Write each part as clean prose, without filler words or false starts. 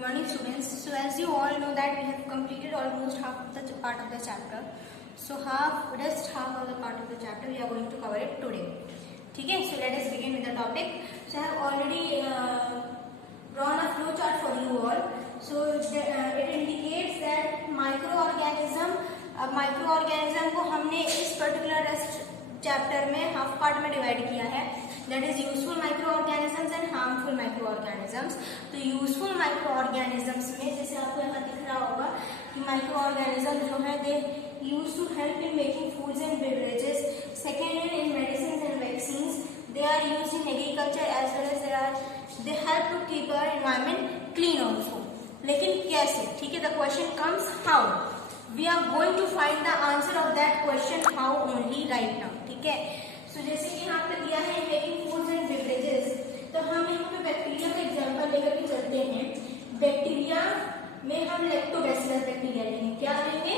Good morning, students. So as you all know that we have completed almost half of the part of the chapter. So rest half of the part of the chapter we are going to cover it today. Okay, so let us begin with the topic. So I have already drawn a flow chart for you all. So it indicates that microorganism को हमने इस particular rest chapter में half part में divide किया है. That is useful microorganisms and harmful microorganisms. तो useful microorganisms में जैसे आपको यहाँ दिख रहा होगा कि माइक्रोऑर्गेनिज्म जो है they use to help in making foods and beverages. Second in medicine and vaccines. They are use in agriculture as well as they help to keep our environment clean also. लेकिन कैसे? ठीक है, the question comes how. We are going to find the answer of that question how only right now. ठीक है, so जैसे कि यहाँ पे दिया है making foods and beverages, तो हम यहाँ पे बैक्टीरिया का एग्जांपल लेकर के चलते हैं. बैक्टीरिया में हम लैक्टोबैसिलस बैक्टीरिया लेंगे. क्या लेंगे?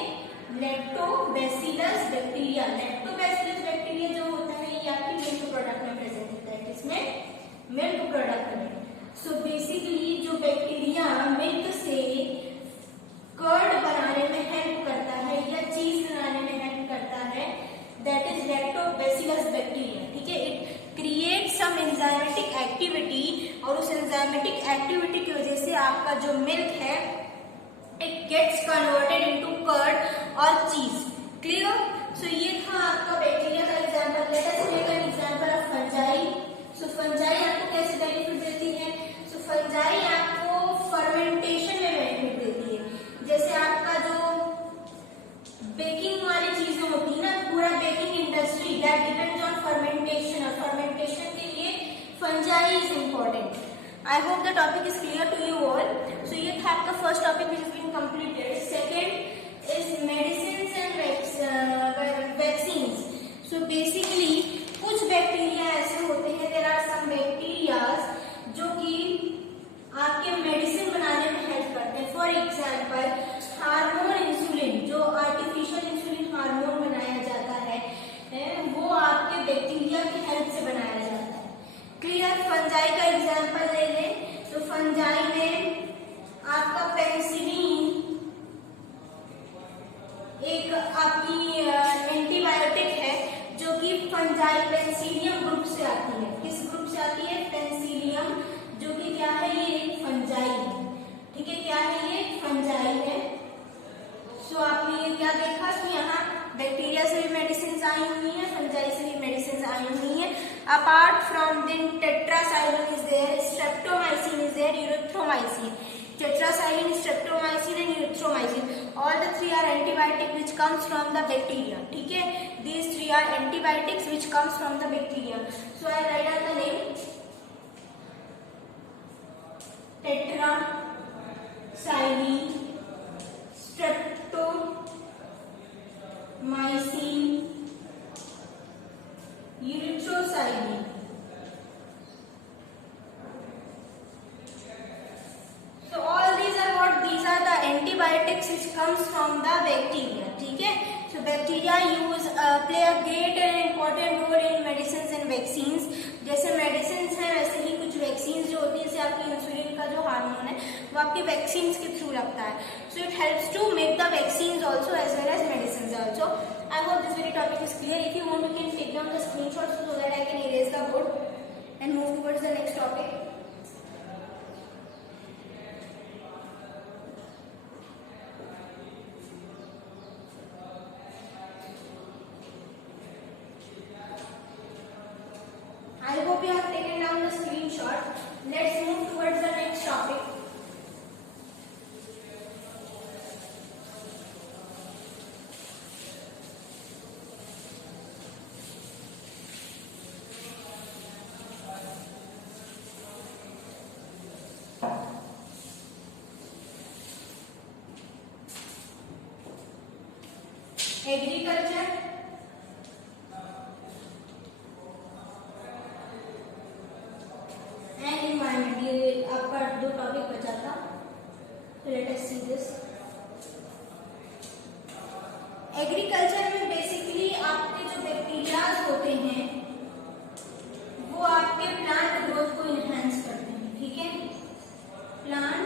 Lactobacillus bacteria. लैक्टोबैसिलस बैक्टीरिया जो होता है ये आपकी मिल्क प्रोडक्ट में प्रेजेंट होता है. किसमें? मिल्क प्रोडक्ट में. सो बेसिकली जो बैक्टीरिया मिल्क से कर्ड बनाने में हेल्प करता है या चीज बनाने में हेल्प करता है, दैट इज लैक्टोबैसिलस बैक्टीरिया. ठीक है, it create some enzymatic activity और उस एंजाइमेटिक एक्टिविटी की वजह से आपका जो मिल्क है it gets converted into curd और चीज. क्लियर? सो ये था आपका बैक्टीरिया का example. Let us take an example of fungi. So fungi आपको कैसे बेनिफिट देती है? सो फंजाई आपको फर्मेंटेशन में बेनिफिट देती है. जैसे आपका जो बेकिंग वाली चीजें होती है ना, पूरा baking industry that depends on fermentation, और फर्मेंटेशन के लिए fungi is important. I hope the topic is clear to you all. So ये था आपका first topic which is been completed. Second is medicine and vaccines. So basically कुछ bacteria ऐसे होते हैं, देयर आर सम बैक्टीरियाज जो कि आपके मेडिसिन बनाने में हेल्प करते हैं. फॉर एग्जाम्पल हार्मोन इंसुलिन, जो आर्टिफिशियल इंसुलिन हार्मोन बनाया जाता है वो आपके बैक्टीरिया की हेल्प से बनाया जाता है. क्लियर? फंजाई का एग्जाम्पल ले लें तो फंजाई में आपका पेनिसिलिन एक आपकी एंटीबायोटिक है जो कि फंजाई पेनिसिलियम ग्रुप से आती है. किस ग्रुप से आती है? पेनिसिलियम, जो कि क्या है? ये एक फंजाई है. ठीक है, क्या है? ये फंजाई है. सो आपने ये क्या देखा कि यहाँ बैक्टीरिया से भी मेडिसिन आई हुई है, फंजाई से भी मेडिसिन आई हुई है. अपार्ट फ्रॉम दिन tetracycline is there, streptomycin is there, erythromycin. Tetracycline, streptomycin and erythromycin, all the three are antibiotic which comes from the bacteria. ठीक है, these three are antibiotics which comes from the bacteria. So I write down the name tetracycline, streptomycin, erythrocycline. So all these are what? These are the antibiotics which comes from the bacteria. ठीक है, so bacteria play a great and important role in medicines and vaccines. जैसे medicine है वैसे ही कुछ vaccine जो होती है, जैसे आपकी इंसुलिन का जो हार्मोन है वो आपकी वैक्सीन के थ्रू लगता है. So it helps to make the vaccine also as well as medicine also. I hope this very topic is clear. If you want you can take down the screenshot so that I can erase the board and move towards the next topic. I hope you have taken down the screenshot. Let's move towards the next topic. Agriculture and environment. ये आपका दो topic बचा था. Let us see this. Agriculture में basically आपके जो bacterias होते हैं वो आपके प्लांट ग्रोथ को इनहेंस करते हैं. ठीक है, प्लांट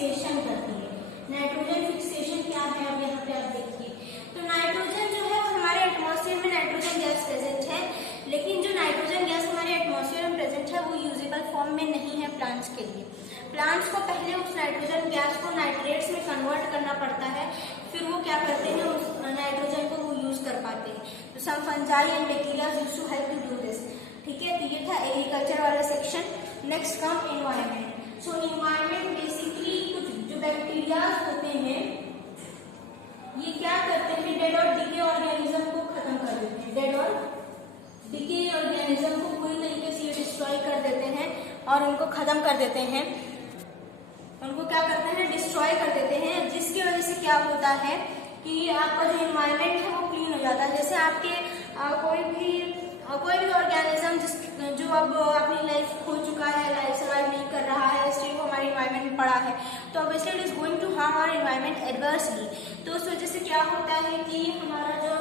फिक्सेशन करती है। नाइट्रोजन फिक्सेशन क्या है, अब यहाँ पे आप देखिए, तो नाइट्रोजन जो है हमारे एटमॉस्फेयर में नाइट्रोजन गैस प्रेजेंट है, लेकिन जो नाइट्रोजन गैस हमारे एटमॉस्फेयर में प्रेजेंट है वो यूजेबल फॉर्म में नहीं है प्लांट्स के लिए। प्लांट्स को पहले उस नाइट्रोजन गैस को नाइट्रेट्स में कन्वर्ट करना पड़ता है, फिर वो क्या करते हैं, उस नाइट्रोजन को वो यूज कर पाते हैं। तो some fungi and bacteria used to help to do this. ठीक है, तो ये था एग्रीकल्चर वाला section. Next come environment. So environment basically कुछ जो बैक्टीरिया होते हैं ये क्या करते हैं, डेड और डिके ऑर्गेनिज्म को खत्म कर देते हैं। डेड और डिके ऑर्गेनिज्म को पूरी तरीके से डिस्ट्रॉय कर देते हैं और उनको खत्म कर देते हैं, उनको क्या करते हैं, डिस्ट्रॉय कर देते हैं, जिसकी वजह से क्या होता है कि आपका जो एनवायरमेंट है वो क्लीन हो जाता है। जैसे आपके कोई भी ऑर्गेनिज्म जो अब अपनी लाइफ खो चुका है, लाइफ सर्वाइव नहीं कर रहा है, स्टिल वो हमारे एनवायरमेंट में पड़ा है, तो obviously it is going to harm our environment adversely. तो उस वजह से क्या होता है कि हमारा जो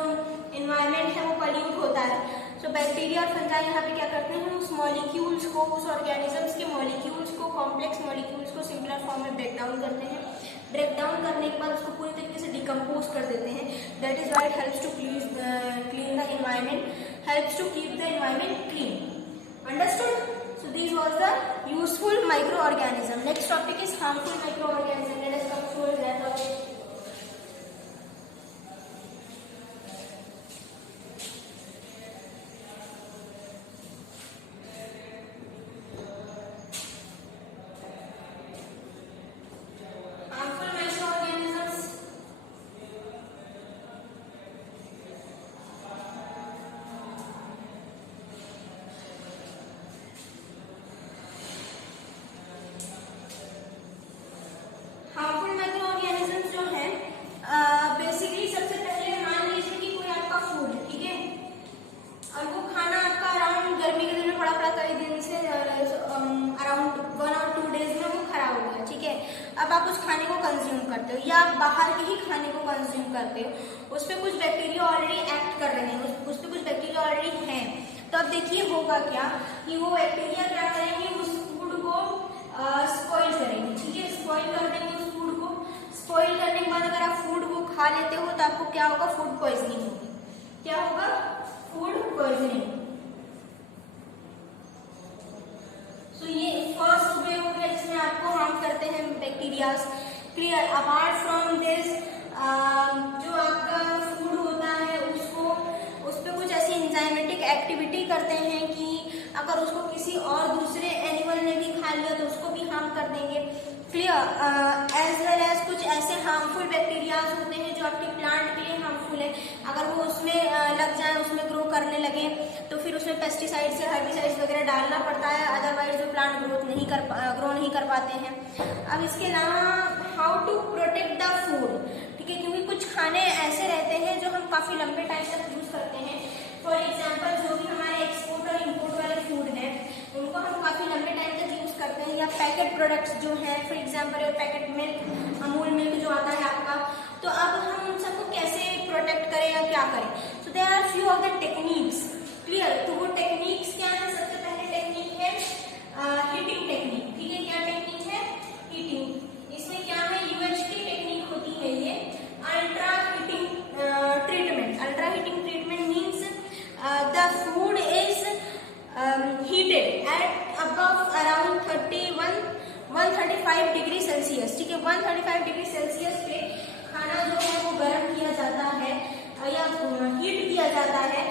एनवायरमेंट है वो पॉल्यूट होता है। तो बैक्टीरिया और फंजाई यहाँ पे क्या करते हैं, उस मॉलिक्यूल्स को, उस ऑर्गेनिजम्स के मॉलिक्यूल्स को, कॉम्प्लेक्स मॉलिक्यूल्स को सिंपलर फॉर्म में ब्रेक डाउन करते हैं। ब्रेक डाउन करने के बाद उसको पूरी तरीके से डिकम्पोज कर देते हैं। That is why it helps to clean the environment, helps to keep the environment clean. Understood? So this was the useful microorganism. Next topic is harmful microorganism. Let us come towards that topic. Harmful microorganisms. Harmful microorganisms जो है basically सबसे पहले मान लीजिए कि कोई आपका food, ठीक है, और वो खाना आपका अराउंड गर्मी के दिन में पड़ा कई दिन से अराउंड 1 और 2 डेज में वो खराब हो गया, ठीक है। अब आप उस खाने को कंज्यूम करते हो या आप बाहर के ही खाने को कंज्यूम करते हो, उस पर कुछ बैक्टीरिया ऑलरेडी एक्ट कर रहे हैं, उस पर कुछ बैक्टीरिया ऑलरेडी हैं। तो अब देखिए होगा क्या कि वो बैक्टीरिया क्या करेंगे, उस फूड को स्पॉइल करेंगे, ठीक है, स्पॉइल कर देंगे उस फूड को। स्पॉइल करने के बाद अगर आप फूड को खा लेते हो तो आपको क्या होगा, फूड पॉइजनिंग होगी। क्या होगा, फूड पॉइजनिंग। सो ये फर्स्ट वे हो गया जिसमें आपको हार्म करते हैं bacterias. Clear? Apart from this जो आपका फूड होता है उसको, उस पर कुछ ऐसी एंजाइमेटिक एक्टिविटी करते हैं कि अगर उसको किसी और दूसरे एनिमल ने भी खा लिया तो उसको भी हार्म कर देंगे। क्लियर? एज वेल एज कुछ ऐसे हार्मफुल बैक्टीरियाज होते हैं जो आपके प्लांट के लिए हार्मफुल है। अगर वो उसमें लग जाए, उसमें ग्रो करने लगे, तो फिर उसमें पेस्टिसाइड्स या हर्बिसाइड्स वगैरह डालना पड़ता है, अदरवाइज वो प्लांट ग्रो नहीं कर पाते हैं। अब इसके अलावा how to protect the food, ठीक है, क्योंकि कुछ खाने ऐसे रहते हैं जो हम काफी लंबे टाइम तक यूज करते हैं। फॉर एग्जाम्पल जो भी हमारे एक्सपोर्ट और इम्पोर्ट वाले फूड हैं उनको हम काफी लंबे टाइम तक यूज करते हैं, या पैकेट प्रोडक्ट्स जो हैं, for example packet milk, Amul milk जो आता है आपका, तो अब हम उन सबको कैसे प्रोटेक्ट करें या क्या करें। So there are few of the techniques. Clear? तो वो टेक्निक्स क्या है, सबसे पहले टेक्निक है हीटिंग टेक्निक, ठीक है। क्या टेक्निक है, हीटिंग। इसमें क्या है, यूएचटी टेक्निक होती है ये, ultra heating treatment. Ultra heating treatment means the food is heated at above around 135 degree Celsius, ठीक है। 135 डिग्री सेल्सियस पे खाना जो है वो गर्म किया जाता है या हीट किया जाता है।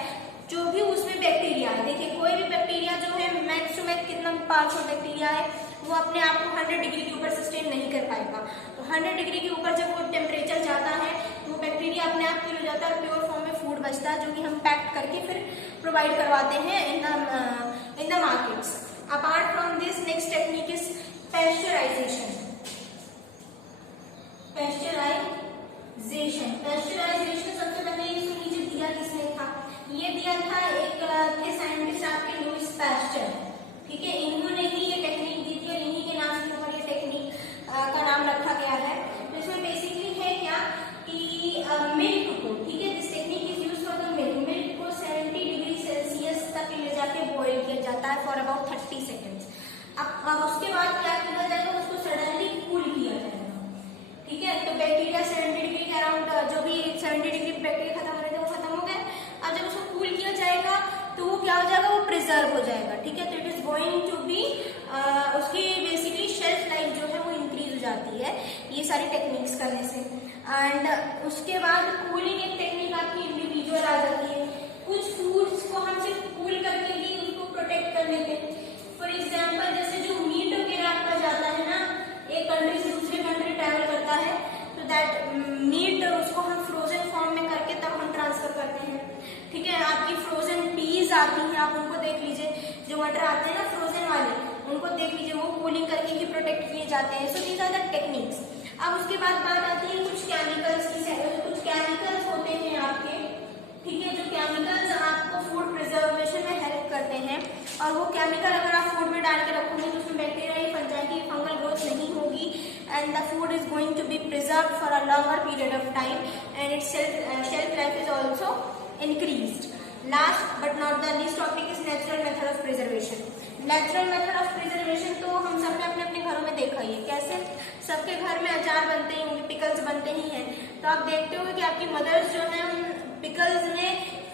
जो भी उसमें बैक्टीरिया है, देखिए कोई भी बैक्टीरिया जो है मैक्स टू मैक्स कितना पावरफुल बैक्टीरिया है, वो अपने आप को 100 डिग्री के ऊपर सस्टेन नहीं कर पाएगा। तो 100 डिग्री के ऊपर जब वो टेम्परेचर जाता है तो वो बैक्टीरिया अपने आप क्लियर हो जाता है और प्योर फॉर्म में फूड बचता है, जो कि हम पैक करके फिर प्रोवाइड करवाते हैं in the markets. Apart from this next technique is pasteurisation. Pasteurisation सबसे पहले ये सुन लीजिए दिया किसने था, ये दिया था एक थे साइंटिस्ट आपके लुइस पास्चर, ठीक है। इन्होंने ही ये टेक्निक दी थी और इन्हीं के नाम के ऊपर ये टेक्निक का नाम रखा गया है। तो इसमें बेसिकली है क्या कि मिल्क को, ठीक है, this technique is used for the milk को 70 डिग्री सेल्सियस तक ले जाके बॉईल किया जाता है फॉर अबाउट 30 सेकेंड्स। अब उसके बाद क्या किया जाएगा, उसको सडनली हो जाएगा, ठीक है। तो it is going to be उसकी बेसिकली शेल्फ लाइफ जो है वो इंक्रीज हो जाती है ये सारी टेक्निक्स करने से। एंड उसके बाद कूलिंग एक टेक्निक आपकी इंडिविजुअल आ जाती है। कुछ फूड्स को हम सिर्फ कूल करके ही उसको प्रोटेक्ट कर लेते हैं। फॉर एग्जाम्पल जैसे जो मीट वगैरह आपका जाता है ना, एक कंट्री से दूसरे कंट्री ट्रैवल करता है, तो दैट मीट उसको हम फ्रोजन फॉर्म में करके तब हम ट्रांसफर करते हैं, ठीक है। आपकी फ्रोजन पीज आती हैं, आप उनको देख लीजिए, जो मटर आते हैं ना फ्रोजन वाले, उनको देख लीजिए, वो कूलिंग करके ही प्रोटेक्ट किए जाते हैं। So these are the techniques. अब उसके बाद बात आती है कुछ केमिकल्स की। कुछ केमिकल्स होते हैं आपके, ठीक है, जो केमिकल्स आपको फूड प्रिजर्वेशन में हेल्प करते हैं। और वो केमिकल अगर आप फूड में डाल के रखोगे तो उसमें बैक्टीरिया, फंजाई, फंगल ग्रोथ नहीं होगी and the food is going to be preserved for a longer period of time and its shelf life is also increased. Last but not the least topic is natural method of preservation. Natural method of preservation तो हम सबने अपने अपने घरों में देखा ही है। कैसे? सबके घर में अचार बनते ही होंगे, पिकल्स बनते ही हैं। तो आप देखते होंगे कि आपकी मदर्स जो है पिकल्स में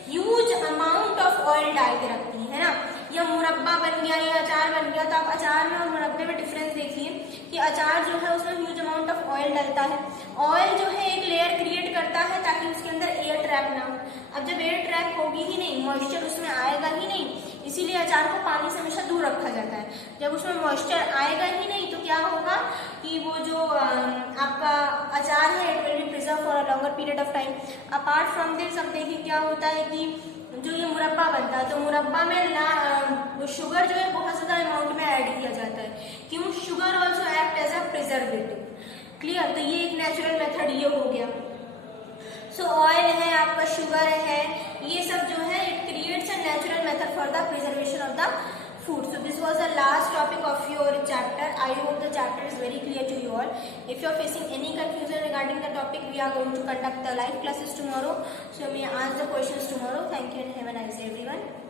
ह्यूज अमाउंट ऑफ ऑयल डाल के रखती है ना। या मुरब्बा बन गया या अचार बन गया, तो आप अचार में और मुरब्बे में डिफरेंस देखिए कि अचार जो है उसमें ह्यूज अमाउंट ऑफ ऑयल डलता है। ऑयल जो है एक लेयर क्रिएट करता है ताकि उसके अंदर एयर ट्रैप ना हो। अब जब एयर ट्रैप होगी ही नहीं, मॉइस्चर उसमें आएगा ही नहीं, इसीलिए अचार को पानी से हमेशा दूर रखा जाता है। जब उसमें मॉइस्चर आएगा ही नहीं तो क्या होगा कि वो जो आपका अचार है it will be preserve for a longer period of time. Apart from this अब देखिए क्या होता है कि जो ये मुरब्बा बनता है, तो मुरब्बा में शुगर जो है बहुत ज्यादा अमाउंट में ऐड किया जाता है। क्यों? Sugar also act as a preservative. Clear? तो ये एक नेचुरल मेथड ये हो गया। सो ऑयल है, आपका शुगर है, ये सब जो है it creates a natural method for the preservation of the food. So this was the last topic of your chapter. I hope the chapter is very clear to you all. If you are facing any confusion regarding the topic, we are going to conduct the live classes tomorrow. So may ask the questions tomorrow. Thank you and have a nice day everyone.